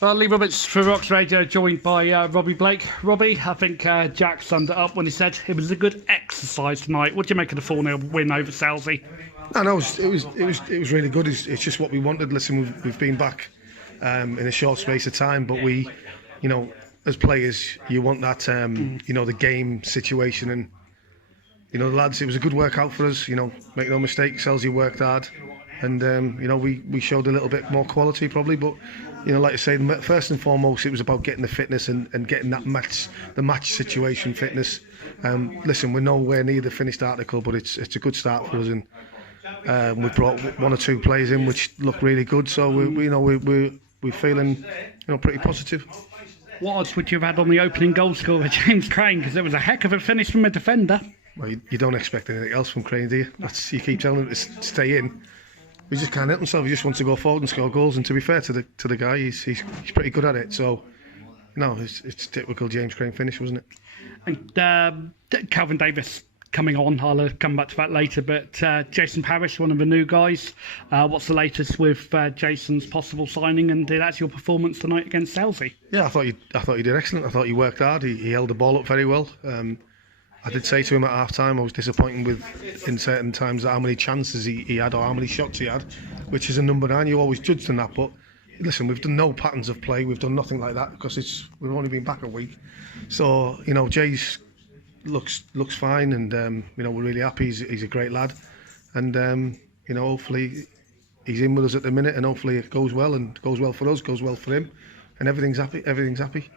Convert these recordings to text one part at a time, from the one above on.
Well, Lee Roberts for Rocks Radio, joined by Robbie Blake. Robbie, I think Jack summed it up when he said it was a good exercise tonight. What do you make of the 4-0 win over Selsey? No, it was really good. It's just what we wanted. Listen, we've been back in a short space of time, but we, as players, you want that, the game situation, and the lads. It was a good workout for us. Make no mistake, Selsey worked hard, and we showed a little bit more quality probably, but. Like I say, first and foremost, it was about getting the fitness and getting that match situation fitness. Listen, we're nowhere near the finished article, but it's a good start for us, and we've brought one or two players in which look really good. So we're feeling pretty positive. What odds would you have had on the opening goal scorer, James Crane? Because it was a heck of a finish from a defender. Well, you don't expect anything else from Crane, do you? You keep telling him to stay in. He just can't help himself. He just wants to go forward and score goals. And to be fair to the guy, he's pretty good at it. So, it's typical James Crane finish, wasn't it? And Calvin Davis coming on. I'll come back to that later. But Jason Parrish, one of the new guys. What's the latest with Jason's possible signing? And that's your performance tonight against Selsey? Yeah, I thought he did excellent. I thought he worked hard. He held the ball up very well. I did say to him at half time I was disappointed with in certain times how many chances he had or how many shots he had, which is a number 9. You always judge on that, but listen, we've done no patterns of play, we've done nothing like that because we've only been back a week. So Jay's looks fine, and we're really happy. He's a great lad, and hopefully he's in with us at the minute, and hopefully it goes well, and goes well for us, goes well for him, and everything's happy.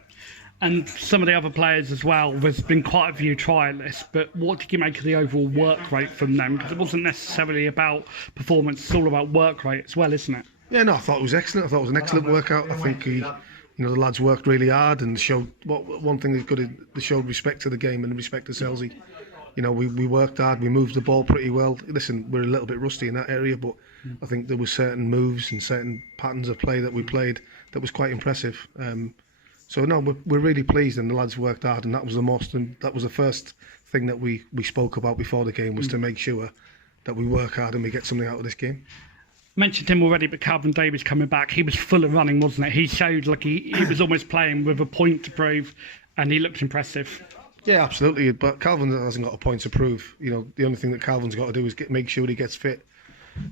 And some of the other players as well, there's been quite a few trialists, but what did you make of the overall work rate from them? Because it wasn't necessarily about performance, it's all about work rate as well, isn't it? Yeah, no, I thought it was excellent. I thought it was an excellent workout. I think the lads worked really hard and showed one thing that's good. They showed respect to the game and respect to Selsey. We worked hard. We moved the ball pretty well. Listen, we're a little bit rusty in that area, but I think there were certain moves and certain patterns of play that we played that was quite impressive. So no, we're really pleased, and the lads worked hard, and that was the first thing that we spoke about before the game, was to make sure that we work hard and we get something out of this game. Mentioned him already, but Calvin Davis coming back, he was full of running, wasn't it? He showed like he was almost playing with a point to prove, and he looked impressive. Yeah, absolutely. But Calvin hasn't got a point to prove. The only thing that Calvin's got to do is make sure he gets fit,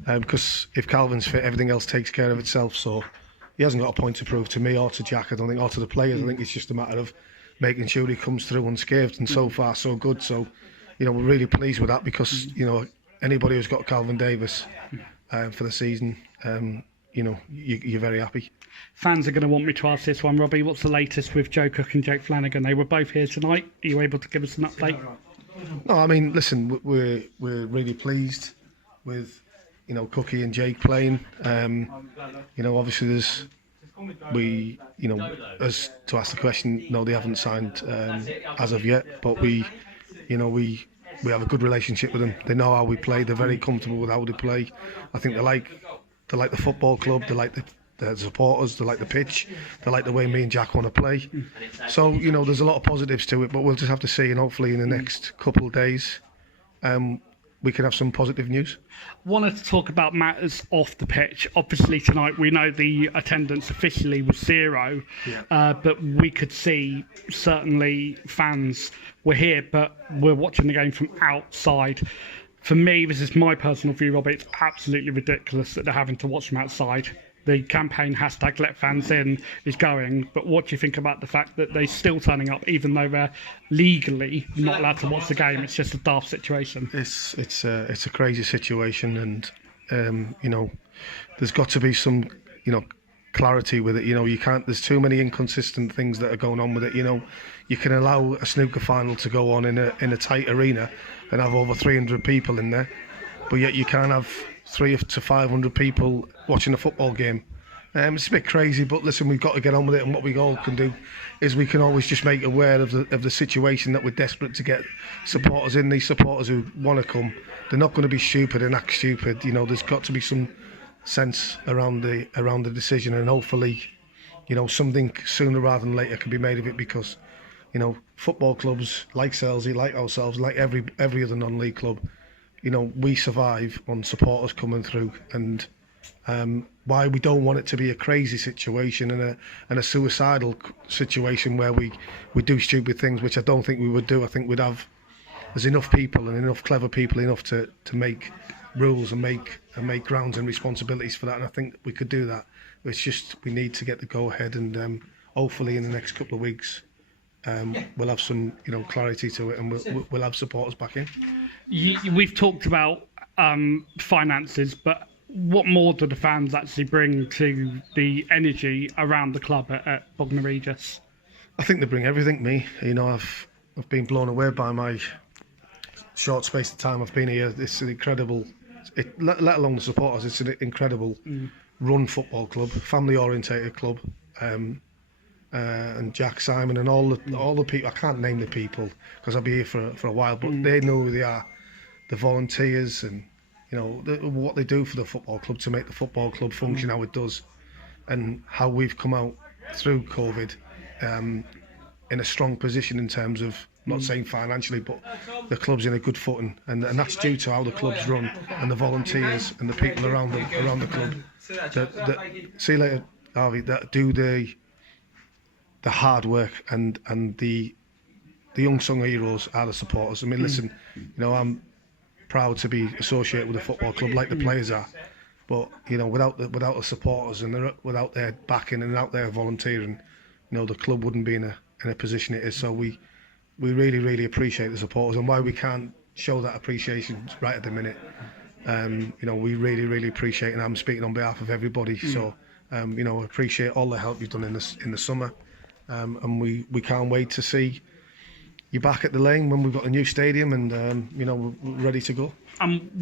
because if Calvin's fit, everything else takes care of itself. So. He hasn't got a point to prove to me or to Jack, I don't think, or to the players. I think it's just a matter of making sure he comes through unscathed, and so far so good. So, we're really pleased with that, because, anybody who's got Calvin Davis for the season, you're very happy. Fans are going to want me to ask this one, Robbie. What's the latest with Joe Cook and Jake Flanagan? They were both here tonight. Are you able to give us an update? No, I mean, listen, we're really pleased with Cookie and Jake playing. Obviously as to ask the question, no, they haven't signed as of yet, but we have a good relationship with them. They know how we play. They're very comfortable with how they play. I think they like the football club. They like the supporters. They like the pitch. They like the way me and Jack want to play. So there's a lot of positives to it, but we'll just have to see, and hopefully in the next couple of days we can have some positive news. Wanted to talk about matters off the pitch. Obviously tonight we know the attendance officially was 0, but we could see certainly fans were here, but we're watching the game from outside. For me, this is my personal view, Robbie, it's absolutely ridiculous that they're having to watch from outside. The campaign hashtag Let Fans In is going, but what do you think about the fact that they're still turning up even though they're legally not allowed to watch the game? It's just a daft situation. It's a crazy situation, and there's got to be some clarity with it. You can't. There's too many inconsistent things that are going on with it. You can allow a snooker final to go on in a tight arena and have over 300 people in there, but yet you can't have 300 to 500 people watching a football game. It's a bit crazy, but listen, we've got to get on with it, and what we all can do is we can always just make aware of the situation, that we're desperate to get supporters in. These supporters who want to come, they're not going to be stupid and act stupid. There's got to be some sense around the decision, and hopefully something sooner rather than later can be made of it, because football clubs like Selsey, like ourselves, like every other non-league club, we survive on supporters coming through, and why we don't want it to be a crazy situation and a suicidal situation where we do stupid things, which I don't think we would do. I think there's enough people and enough clever people enough to make rules and make grounds and responsibilities for that, and I think we could do that. It's just we need to get the go ahead, and hopefully in the next couple of weeks we'll have some clarity to it, and we'll have supporters back in. We've talked about finances, but what more do the fans actually bring to the energy around the club at Bognor Regis? I think they bring everything. I've been blown away by my short space of time I've been here. It's an incredible, let alone the supporters, it's an incredible run football club, family orientated club, and Jack, Simon and all the people, I can't name the people because I'll be here for a while, but they know who they are, the volunteers and what they do for the football club to make the football club function how it does, and how we've come out through COVID in a strong position in terms of, not saying financially, but the club's in a good footing, and that's due to how the club's run and the volunteers and the people around the club see you later, Harvey, that do the hard work, and the unsung heroes are the supporters. I mean, listen, I'm proud to be associated with a football club like the players are, but without the supporters and without their backing and without their volunteering, the club wouldn't be in a position it is. So we really, really appreciate the supporters, and why we can't show that appreciation right at the minute. We really, really appreciate, and I'm speaking on behalf of everybody. So appreciate all the help you've done in the summer, and we can't wait to see you back at the Lane when we've got a new stadium, and we're ready to go.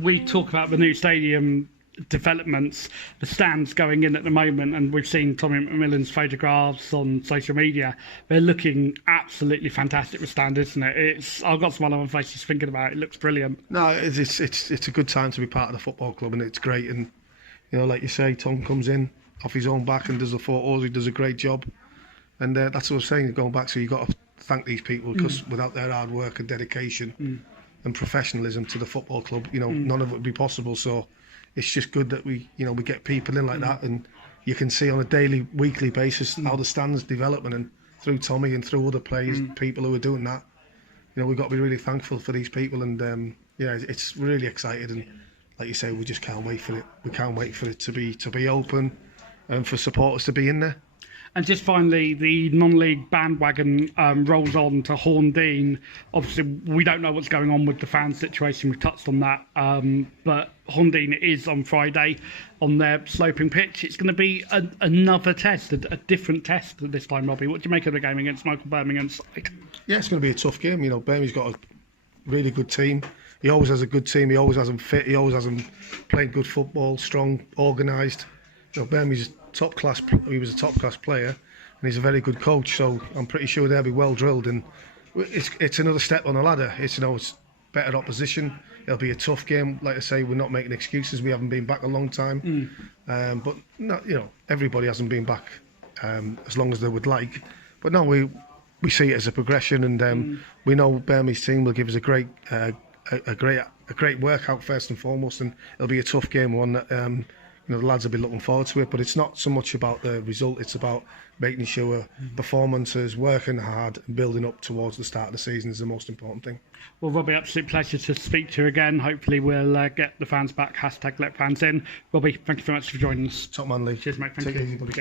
We talk about the new stadium developments, the stands going in at the moment, and we've seen Tommy McMillan's photographs on social media. They're looking absolutely fantastic, the stand, isn't it? I've got a smile on my face just thinking about it. It looks brilliant. No, it's a good time to be part of the football club, and it's great. And like you say, Tom comes in off his own back and does the photos. He does a great job, and that's what I'm saying. Going back, so you've got to thank these people, because without their hard work and dedication and professionalism to the football club, none of it would be possible. So it's just good that we get people in like that, and you can see on a daily, weekly basis how the stands developing, and through Tommy and through other players, people who are doing that. We've got to be really thankful for these people, and it's really exciting. And like you say, we just can't wait for it. We can't wait for it to be open, and for supporters to be in there. And just finally, the non-league bandwagon rolls on to Horndean. Obviously, we don't know what's going on with the fan situation. We've touched on that. But Horndean is on Friday on their sloping pitch. It's going to be another test, a different test this time, Robbie. What do you make of the game against Michael Birmingham's side? Yeah, it's going to be a tough game. Birmingham's got a really good team. He always has a good team. He always has them fit. He always has them playing good football, strong, organised. Birmingham's top class. He was a top class player, and he's a very good coach. So I'm pretty sure they'll be well drilled, and it's another step on the ladder. It's better opposition. It'll be a tough game. Like I say, we're not making excuses. We haven't been back a long time, but not, everybody hasn't been back as long as they would like. But no, we see it as a progression, and we know Birmingham's team will give us a great workout first and foremost, and it'll be a tough game, one that the lads will be looking forward to it. But it's not so much about the result, it's about making sure performances, working hard and building up towards the start of the season is the most important thing. Well, Robbie, absolute pleasure to speak to you again. Hopefully we'll get the fans back. #LetFansIn. Robbie, thank you very much for joining us. Top man, Lee. Cheers, mate. Thank you. Take it easy, buddy.